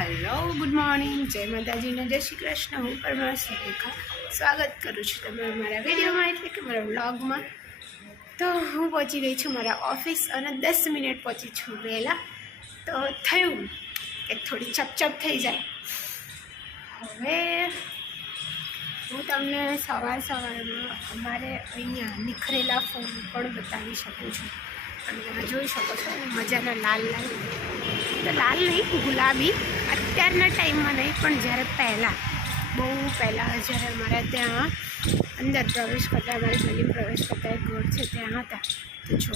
Hello good morning જય માતાજીને જય શ્રી કૃષ્ણ. હું પરમાર સુરેખા સ્વાગત કરું છું તમારા મારા વિડીયોમાં, એટલે કે મારા વ્લોગમાં. તો હું પહોંચી ગઈ છું મારા ઓફિસ અને દસ મિનિટ પહોંચી છું વહેલા. તો થયું કે થોડી ચપચપ થઈ જાય. હવે હું તમને સવાર સવારમાં અમારે અહીંયા નિખરેલા ફૂલ પણ બતાવી શકું છું. અને તમે જોઈ શકો છો, મજાના લાલ લાલ. તો લાલ નહીં, ગુલાબી. અત્યારના ટાઈમમાં નહીં, પણ જ્યારે પહેલાં, બહુ પહેલાં જ્યારે અમારા ત્યાં અંદર પ્રવેશ કરતા, અમારી ગલી પ્રવેશ કરતા એક ઘર છે, ત્યાં હતા. તો જો,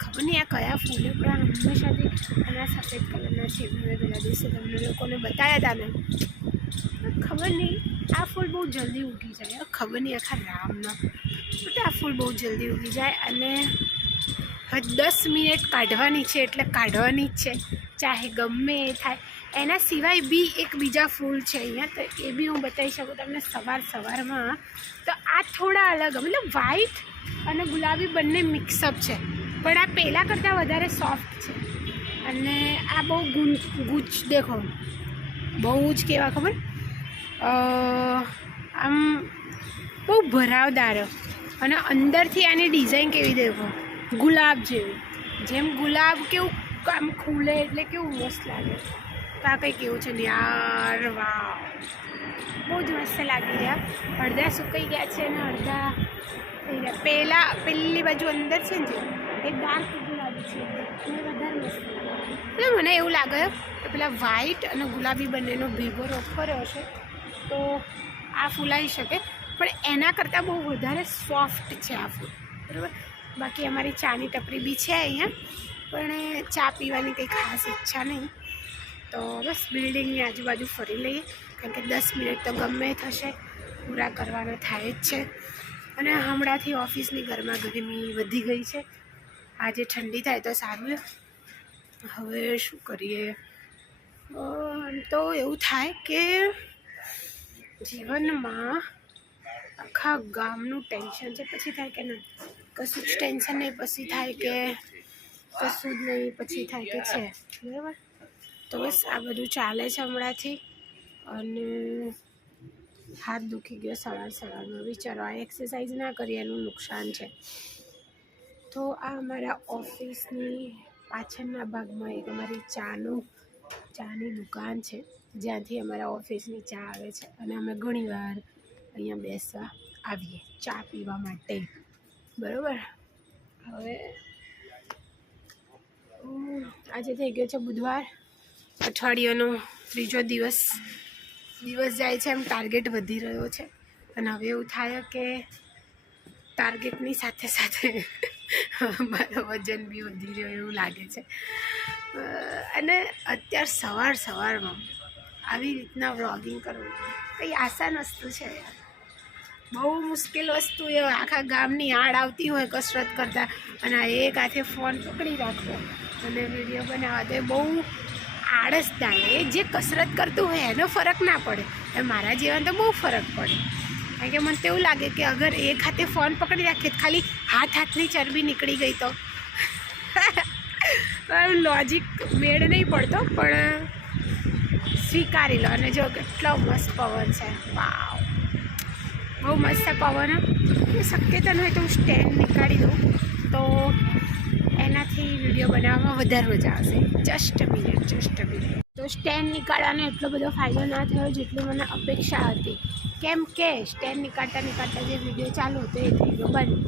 ખબર નહીં આ કયા ફૂલ, પણ હંમેશાથી એના સફેદ કલરના છે મેં પેલા દિવસે તમને લોકોને બતાવ્યા હતા ને ખબર નહીં, આ ફૂલ બહુ જલ્દી ઉગી જાય. ખબર નહીં આખા રામના. આ ફૂલ બહુ જલ્દી ઉગી જાય અને દસ મિનિટ કાઢવાની છે એટલે કાઢવાની જ છે. ચાહે ગમે એ થાય. એના સિવાય બી એક બીજા ફૂલ છે અહીંયા, તો એ બી હું બતાવી શકું તમને સવાર સવારમાં. તો આ થોડા અલગ, મતલબ વ્હાઈટ અને ગુલાબી બંને મિક્સઅપ છે. પણ આ પહેલાં કરતાં વધારે સોફ્ટ છે. અને આ બહુ ગું ગુચ દેખો. બહુ જ કેવા ખબર? આમ બહુ ભરાવદાર. અને અંદરથી આની ડિઝાઇન કેવી દેખો? ગુલાબ જેવું. જેમ ગુલાબ કેવું આમ ખુલે એટલે કેવું મસ્ત લાગે. તો આ કંઈક એવું છે ને યાર, વાવ. બહુ જ મસ્ત લાગી રહ્યા અડધા સુકાઈ ગયા છે અને અડધા થઈ ગયા. પહેલાં પેલી બાજુ અંદર છે ને જે, એ ડાર્ક ગુલાબી છે. એ વધારે મસ્ત એટલે મને એવું લાગે કે પેલા વ્હાઈટ અને ગુલાબી બંનેનો ભેગો રોપ કર્યો છે, તો આ ફૂલાઈ શકે. પણ એના કરતાં બહુ વધારે સોફ્ટ છે આ ફૂલ. બરાબર? બાકી અમારી ચાની ટપરી બી છે અહીંયા, પણ ચા પીવાની કંઈ ખાસ ઈચ્છા નહીં. તો બસ બિલ્ડિંગની આજુબાજુ ફરી લઈએ, કારણ કે દસ મિનિટ તો ગમે થશે, પૂરા કરવાના થાય જ છે. અને હમણાંથી ઓફિસની ગરમા ગરમી વધી ગઈ છે, આજે ઠંડી થાય તો સારું હવે શું કરીએ? તો એવું થાય કે જીવનમાં આખા ગામનું ટેન્શન છે, પછી થાય કે ના. કશું જ ટેન્શન નહીં, પછી થાય કે કશું જ નહીં, પછી થાય કે છે. બરાબર? તો બસ આ બધું ચાલે છે હમણાંથી. અને હાથ દુખી ગયો સવાર સવારમાં. વિચારો, આ એક્સરસાઇઝ ના કરીએ, એનું નુકસાન છે. તો આ અમારા ઓફિસની પાછળના ભાગમાં એક અમારી ચાનું, ચાની દુકાન છે. જ્યાંથી અમારા ઓફિસની ચા આવે છે. અને અમે ઘણીવાર અહીંયા બેસવા આવીએ ચા પીવા માટે. બરાબર? હવે આજે થઈ ગયો છે બુધવાર. અઠવાડિયાનો ત્રીજો દિવસ. દિવસ જાય છે એમ ટાર્ગેટ વધી રહ્યો છે. અને હવે એવું થાય કે ટાર્ગેટની સાથે સાથે મારો વજન બી વધી રહ્યો એવું લાગે છે. અને અત્યાર સવાર સવારમાં આવી રીતના વ્લોગિંગ કરવું કંઈ આસાન વસ્તુ છે યાર. બહુ મુશ્કેલ વસ્તુ એ આખા ગામની આડ આવતી હોય કસરત કરતાં. અને એક હાથે ફોન પકડી રાખવો અને વીડિયો બનાવવા તો એ બહુ થાય. એ જે કસરત કરતું હોય એનો ફરક ના પડે. એ મારા જીવન તો બહુ ફરક પડે. કારણ કે મને તેવું લાગે કે અગર એક હાથે ફોન પકડી રાખીએ ખાલી હાથ હાથની ચરબી નીકળી ગઈ તો. લોજિક મેળ નહીં પડતો, પણ સ્વીકારી લો. અને જો કેટલો મસ્ત પવન છે. વાવ બહુ મસ્ત પવન. શક્યતા હોય તો હું સ્ટેન્ડ નીકાળી દઉં. તો એનાથી વીડિયો બનાવવામાં વધારે મજા આવશે. જસ્ટ મિનિટ જસ્ટ મિનિટ તો સ્ટેન્ડ નીકાળવાનો એટલો બધો ફાયદો ના થયો જેટલી મને અપેક્ષા હતી. કેમ કે સ્ટેન્ડ નીકાળતા નીકાળતા જે વીડિયો ચાલુ હતો, એ થઈ ગયો બંધ.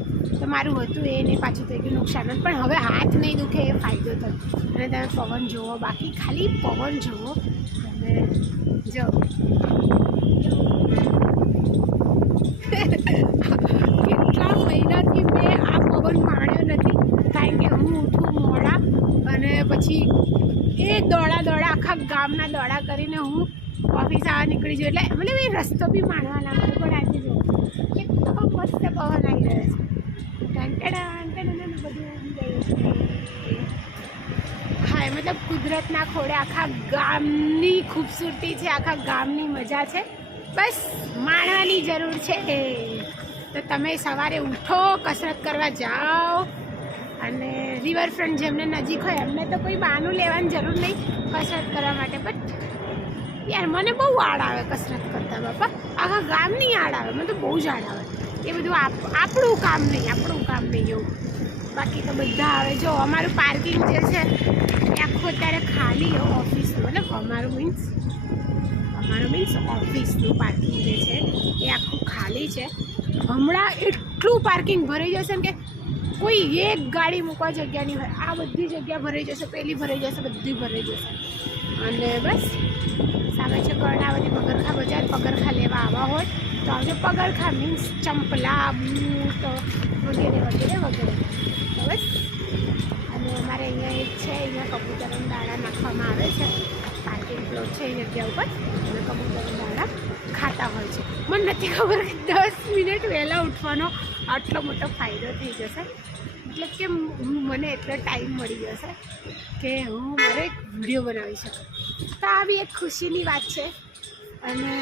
તો મારું હતું એને પાછું થઈ ગયું નુકસાન. પણ હવે હાથ નહીં દુખે એ ફાયદો થયો અને તમે પવન જુઓ, બાકી ખાલી પવન જુઓ. અને જો કેટલા મહિનાથી મેં આ પવન માણ્યો નથી કારણ કે હું ઉઠું મોડા અને પછી એ દોડા દોડા આખા ગામના દોડા કરીને હું ઓફિસ આવવા નીકળી જઉં એટલે મતલબ એ રસ્તો બી માણવાના મને પણ આજે જો કેટલો મસ્ત પવન આવી રહ્યો છે. ટંટડા ટંટડા બધું હા, મતલબ કુદરતના ખોળે આખા ગામની ખૂબસૂરતી છે, આખા ગામની મજા છે. બસ માણવાની જરૂર છે. તો તમે સવારે ઉઠો, કસરત કરવા જાઓ અને રિવરફ્રન્ટ જેમને નજીક હોય, એમને તો કોઈ બહાનું લેવાની જરૂર નહીં, કસરત કરવા માટે. બટ યાર, મને બહુ આડ આવે કસરત કરતા, બાપા. આખા ગામની આડ આવે, મને તો બહુ જ આડ આવે. એ બધું આપ, આપણું કામ નહીં, આપણું કામ નહીં એવું. બાકી તો બધા આવે. જો, અમારું પાર્કિંગ જે છે, એ આખું અત્યારે ખાલી ઓફિસનું મતલબ અમારું મીન્સ અમારું મીન્સ ઓફિસનું પાર્કિંગ જે છે, એ આખું ખાલી છે. હમણાં એટલું પાર્કિંગ ભરાઈ જશે ને કે કોઈ એક ગાડી મૂકવા જગ્યા નહીં હોય. આ બધી જગ્યા ભરાઈ જશે, પેલી ભરાઈ જશે, બધી ભરાઈ જશે. અને બસ, સામે છે કર્ણાવતી પગરખા, બજાર પગરખા લેવા આવવા હોય. તો આવજો, પગરખા મીન્સ ચંપલા, બૂટ વગેરે વગેરે વગેરે. બસ. અને અમારે અહીંયા એક છે, અહીંયા કબૂતરનો દાણા નાખવામાં આવે છે. પ્લોટ છે એ જગ્યા ઉપર. અને કબૂતરનો દાણા ખાતા હોય છે. મને નથી ખબર કે દસ મિનિટ વહેલા ઉઠવાનો આટલો મોટો ફાયદો થઈ જશે. એટલે કે હું મને એટલો ટાઈમ મળી જશે કે હું મારે એક વીડિયો બનાવી શકું. તો આ બી એક ખુશીની વાત છે. અને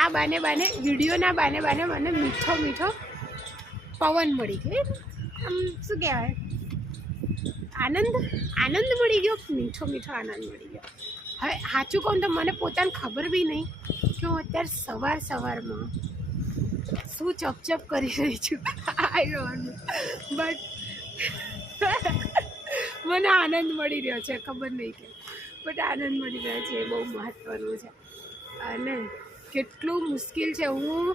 આ બાને બાને, વિડીયોના બાને બાને મને મીઠો મીઠો પવન મળી ગયો. આમ શું કહેવાય? આનંદ આનંદ મળી ગયો, મીઠો મીઠો આનંદ મળી ગયો. હવે સાચું કહું તો મને પોતાને ખબર બી નહીં કે હું અત્યારે સવાર સવારમાં શું ચપચપ કરી રહી છું. આઈ ડોન્ટ બટ મને આનંદ મળી રહ્યો છે, ખબર નહીં કે બટ આનંદ મળી રહ્યો છે, એ બહુ મહત્ત્વનું છે. અને કેટલું મુશ્કેલ છે, હું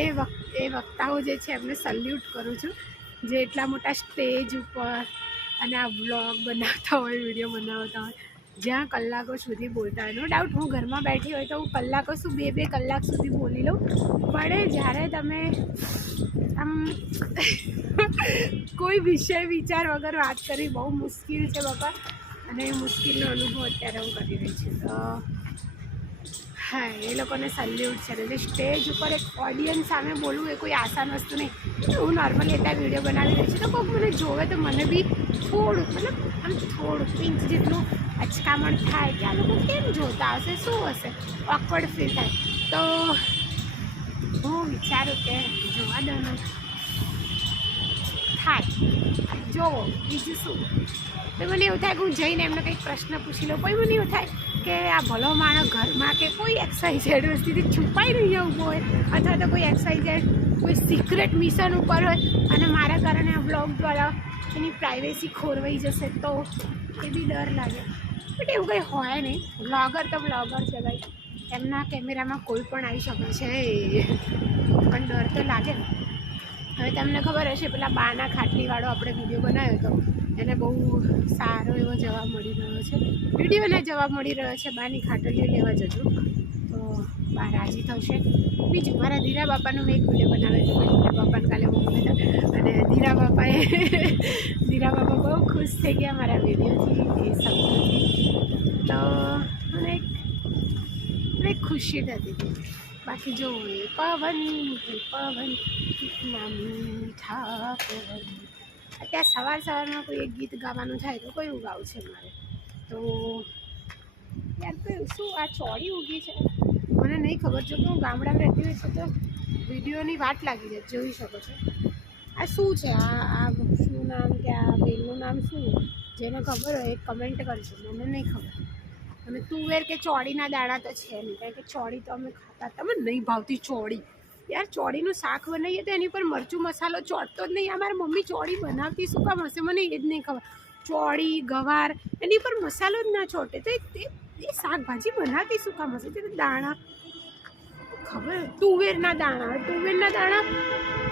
એ વખ એ વક્તાઓ જે છે, એમને સલ્યુટ કરું છું. જે એટલા મોટા સ્ટેજ ઉપર અને આ વ્લોગ બનાવતા હોય વીડિયો બનાવતા હોય જ્યાં કલાકો સુધી બોલતા હોય. નો ડાઉટ હું ઘરમાં બેઠી હોય તો હું કલાકો શું બે બે કલાક સુધી બોલી લઉં. પણ જ્યારે તમે આમ કોઈ વિષય, વિચાર વગર વાત કરવી બહુ મુશ્કેલ છે બાપા. અને એ મુશ્કેલનો અનુભવ અત્યારે હું કરી રહી છું. તો હા, એ લોકોને સલ્યુટ છે. એટલે સ્ટેજ ઉપર એક ઓડિયન્સ સામે બોલવું એ કોઈ આસાન વસ્તુ નહીં. હું નોર્મલી એટલા વીડિયો બનાવી રહી છું. તો કોઈક મને જોવે તો મને બી થોડું, મતલબ આમ થોડું પિંચ જેટલું અચકામણ થાય કે આ લોકો કેમ જોતા હશે, શું હશે? ઓકવર્ડ ફીલ થાય. તો હું વિચારું કે જોવા દઉં થાય. જો, બીજું શું? તો મને એવું થાય કે હું જઈને એમને કંઈક પ્રશ્ન પૂછી લઉં. કોઈ મને એવું થાય કે આ ભલો માણસ ઘરમાં કે કોઈ એક્સાઇઝેડ વસ્તુથી છુપાઈ રહી ઊભો હોય અથવા તો કોઈ એક્સાઇઝેડ કોઈ સિક્રેટ મિશન ઉપર હોય અને મારા કારણે આ બ્લોગ દ્વારા એની પ્રાઇવેસી ખોરવાઈ જશે તો એ બી ડર લાગે. બટ એવું કંઈ હોય નહીં. બ્લોગર તો બ્લોગર છે ભાઈ. એમના કેમેરામાં કોઈ પણ આવી શકે છે. પણ ડર તો લાગે ને. હવે તમને ખબર હશે, પેલા બાના ખાટલીવાળો આપણે વીડિયો બનાવ્યો હતો. એને બહુ સારો એવો જવાબ મળી રહ્યો છે. વિડીયોને જવાબ મળી રહ્યો છે, બાની ખાટલીઓ લેવા જજો. તો બા રાજી થશે. બીજું, મારા ધીરા બાપાનો મેં એક વીડિયો બનાવ્યો હતો. ધીરા બાપાને કાલે મોકલ્યો હતો. અને ધીરા બાપાએ ધીરા બાપા બહુ ખુશ થઈ ગયા મારા વિડીયોથી એ શબ્દોથી. તો મને એક ખુશી થતી બાકી જો પવન પવન કિતના મીઠા પવન. અત્યારે સવાર સવારમાં કોઈ એક ગીત ગાવાનું થાય તો કયું ગાવું છે મારે? તો યાર તો શું આ ચોરી ઉગી છે? મને નહીં ખબર, જો કે હું ગામડામાં રહેતી હોય છે તો વિડીયોની વાટ લાગી જાય, જોઈ શકો છો. આ શું છે? આ આ વૃક્ષનું નામ કે આ બેલનું નામ શું? જેને ખબર હોય એ કમેન્ટ કરજો, મને નહીં ખબર. અને તુવેર કે ચોળીના દાણા તો છે નહીં. કારણ કે ચોળી તો અમે ખાતા તમે નહીં ભાવતી ચોળી. યાર, ચોળીનું શાક બનાવીએ તો એની પર મરચું મસાલો ચોટતો જ નહીં. અમારી મમ્મી ચોળી બનાવતી શું કામ હશે? મને એ જ નહીં ખબર. ચોળી, ગવાર, એની પર મસાલો જ ના ચોટે તો એ શાકભાજી બનાવતી શું કામ હશે? તે દાણા. ખબર? તુવેરના દાણા. તુવેરના દાણા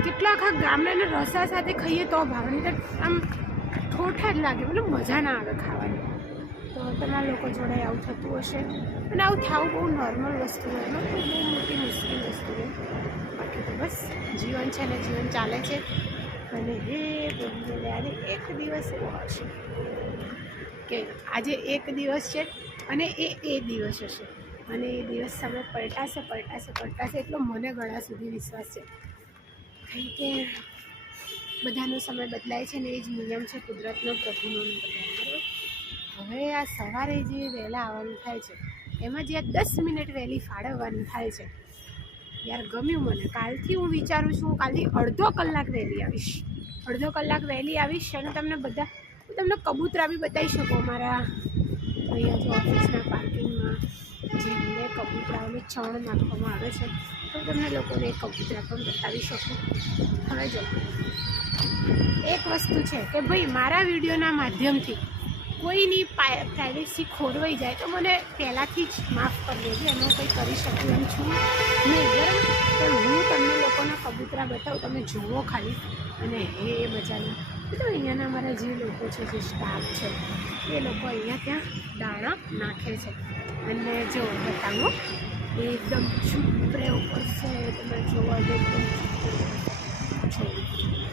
કેટલા આખા ગામડાના રસા સાથે ખાઈએ તો ભાવે. નહીં આમ ઠોઠા જ લાગે. મતલબ મજા ના આવે ખાવાની. તમારા લોકો જોડે આવું થતું હશે. અને આવું થવું બહુ નોર્મલ વસ્તુ હોય એમાં બહુ મોટી મુશ્કેલ વસ્તુ હોય. બાકી તો બસ, જીવન છે ને જીવન ચાલે છે. અને હે આજે એક દિવસ એવો હશે કે આજે એક દિવસ છે અને એ એ દિવસ હશે. અને એ દિવસ સામે પલટાશે પલટાશે પલટાશે એટલો મને ગળા સુધી વિશ્વાસ છે. કારણ કે બધાનો સમય બદલાય છે ને એ જ નિયમ છે કુદરતનો, પ્રભુનો બરાબર હવે આ સવારે જે વહેલા આવવાનું થાય છે, એમાં જે દસ મિનિટ વહેલી ફાળવવાની થાય છે, યાર ગમ્યું મને. કાલથી હું વિચારું છું હું કાલથી અડધો કલાક વહેલી આવીશ. અડધો કલાક વહેલી આવીશ અને તમને બધા, હું તમને કબૂતરા બી બતાવી શકું અમારા અહીંયા જો ઓફિસના પાર્કિંગમાં જે કબૂતરાઓને ચણ નાખવામાં આવે છે, તો તમને લોકોને કબૂતરા પણ બતાવી શકું. હવે જો, એક વસ્તુ છે કે ભાઈ, મારા વિડીયોના માધ્યમથી કોઈની પ્રાઇવેસી ખોરવાઈ જાય તો મને પહેલાંથી જ માફ કરી દેજો, એમાં કંઈ કરી શકું એમ છું નહીં. બરાબર? પણ હું તમને લોકોના કબૂતરા બતાવું, તમે જુઓ ખાલી. અને હે મજાના તો અહીંયાના અમારા જે લોકો છે, જે સ્ટાફ છે, એ લોકો અહીંયા ત્યાં દાણા નાખે છે. અને જો બતાવો એકદમ ચૂપ રહેવું પડશે તમે જોવા એકદમ ચૂપ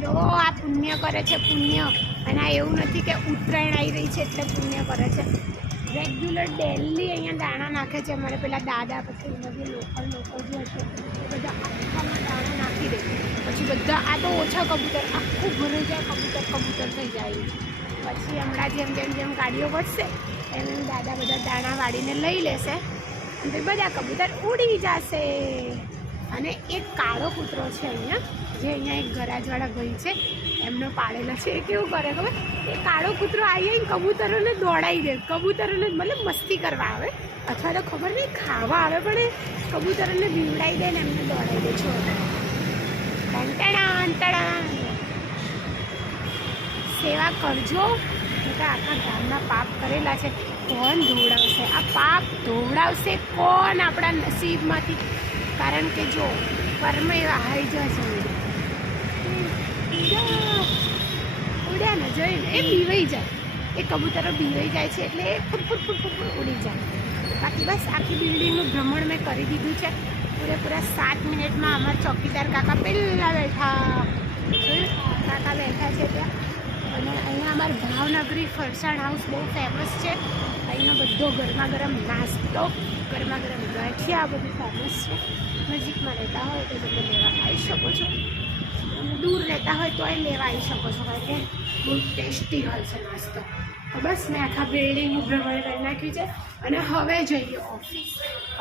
જો આ પુણ્ય કરે છે, પુણ્ય. અને આ એવું નથી કે ઉત્તરાયણ આવી રહી છે એટલે પુણ્ય કરે છે. રેગ્યુલર ડેલી અહીંયા દાણા નાખે છે. અમારે પેલા દાદા, પછી જે લોકલ લોકો જે હશે બધા આખામાં દાણા નાખી દે. પછી બધા, આ તો ઓછા કબૂતર, આખું ભરાઈ જાય કબૂતર કબૂતર થઈ જાય પછી હમણાં જેમ જેમ જેમ ગાડીઓ વધશે, એમ એમ દાદા બધા દાણા વાળીને લઈ લેશે. અને બધા કબૂતર ઉડી જશે. અને એક કાળો કૂતરો છે અહીંયા. જે અહીંયા એક ગરાજવાળા ભાઈ છે, એમનો પાળેલો છે. એ કેવું કરે ખબર? એ કાળો કૂતરો આવી આવીને કબૂતરોને દોડાવી દે. કબૂતરોને મતલબ મસ્તી કરવા આવે, અથવા તો ખબર નહીં, ખાવા આવે, પણ એ કબૂતરોને બીવડાવી દે ને એમને દોડાવી દે. છો અંતણા સેવા કરજો. તો આખા ગામના પાપ કરેલા છે. કોણ ધોવડાવશે? આ પાપ ધોવડાવશે કોણ આપણા નસીબમાંથી? કારણ કે જો કર્મ એવા હાઈ જશે ઉડ્યા ને જોઈને એ બીવાઈ જાય. એ કબૂતરો બીવાઈ જાય છે એટલે એ ફૂટફૂટ ફૂટફૂટ ફૂટ ફૂટ ઉડી જાય. બાકી બસ આખી બિલ્ડિંગનું ભ્રમણ મેં કરી દીધું છે. પૂરેપૂરા સાત મિનિટમાં અમારા ચોકીદાર કાકા પહેલાં બેઠા? કાકા બેઠા છે ત્યાં. અને અહીંયા અમારું ભાવનગરી ફરસાણ હાઉસ બહુ ફેમસ છે. અહીંનો બધો ગરમા ગરમ નાસ્તો ગરમા ગરમ ગાંઠિયા બધું ફેમસ છે. નજીકમાં રહેતા હોય તો તમે લેવા આવી શકો છો. દૂર રહેતા હોય તો એ લેવા આવી શકો છો કારણ કે બહુ ટેસ્ટી છે નાસ્તો. તો બસ મેં આખા બિલ્ડિંગનું ભ્રમણ કરી નાખ્યું છે. અને હવે જઈએ ઓફિસ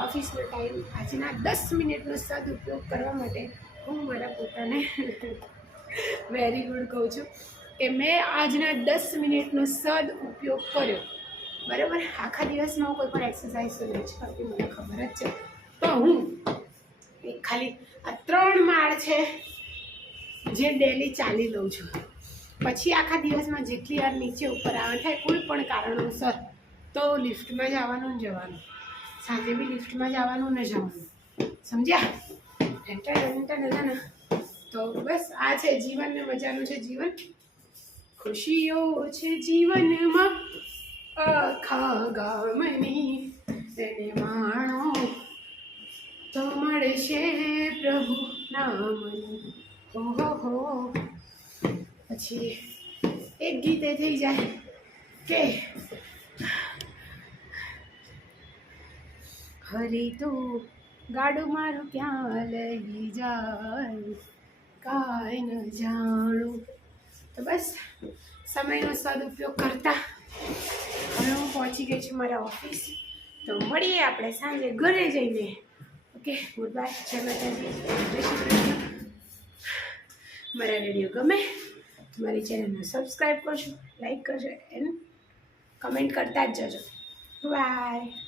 ઓફિસનો ટાઈમ આજના દસ મિનિટનો સદઉપયોગ કરવા માટે હું મારા પોતાને વેરી ગુડ કહું છું કે મેં આજના દસ મિનિટનો સદ ઉપયોગ કર્યો. બરાબર? આખા દિવસમાં હું કોઈ પણ એક્સરસાઇઝ તો છે કરતી, મને ખબર જ છે. તો હું એક ખાલી આ ત્રણ માળ છે જે ડેલી ચાલી લઉં છું. પછી આખા દિવસમાં જેટલી વાર નીચે ઉપર આવવાનું થાય, કોઈ પણ કારણોસર, તો લિફ્ટમાં જવાનું ને જવાનું. સાંજે બી લિફ્ટમાં જવાનું ને જવાનું. સમજ્યા? એન્ટર એન્ટર ને તો બસ, આ છે જીવન ને મજાનું છે જીવન. ખુશીઓ છે જીવનમાં. આખા ગામની એને માણો. તો મળશે પ્રભુ નામની. ઓહો પછી એક ગીતે થઈ જાય. કે હરી તું ગાડું મારું ક્યાં લઈ જાય? કાંઈ ન જાણું. તો બસ, સમયનો સદુપયોગ કરતા હવે હું પહોંચી ગઈ છું મારા ઓફિસ. તો મળીએ આપણે સાંજે ઘરે જઈને. Okay, good bye. જય માતાજી. મારા રેડિયો ગમે. મારી ચેનલને સબસ્ક્રાઈબ કરજો લાઈક કરજો એન્ડ કમેન્ટ કરતા જ જજો. બાય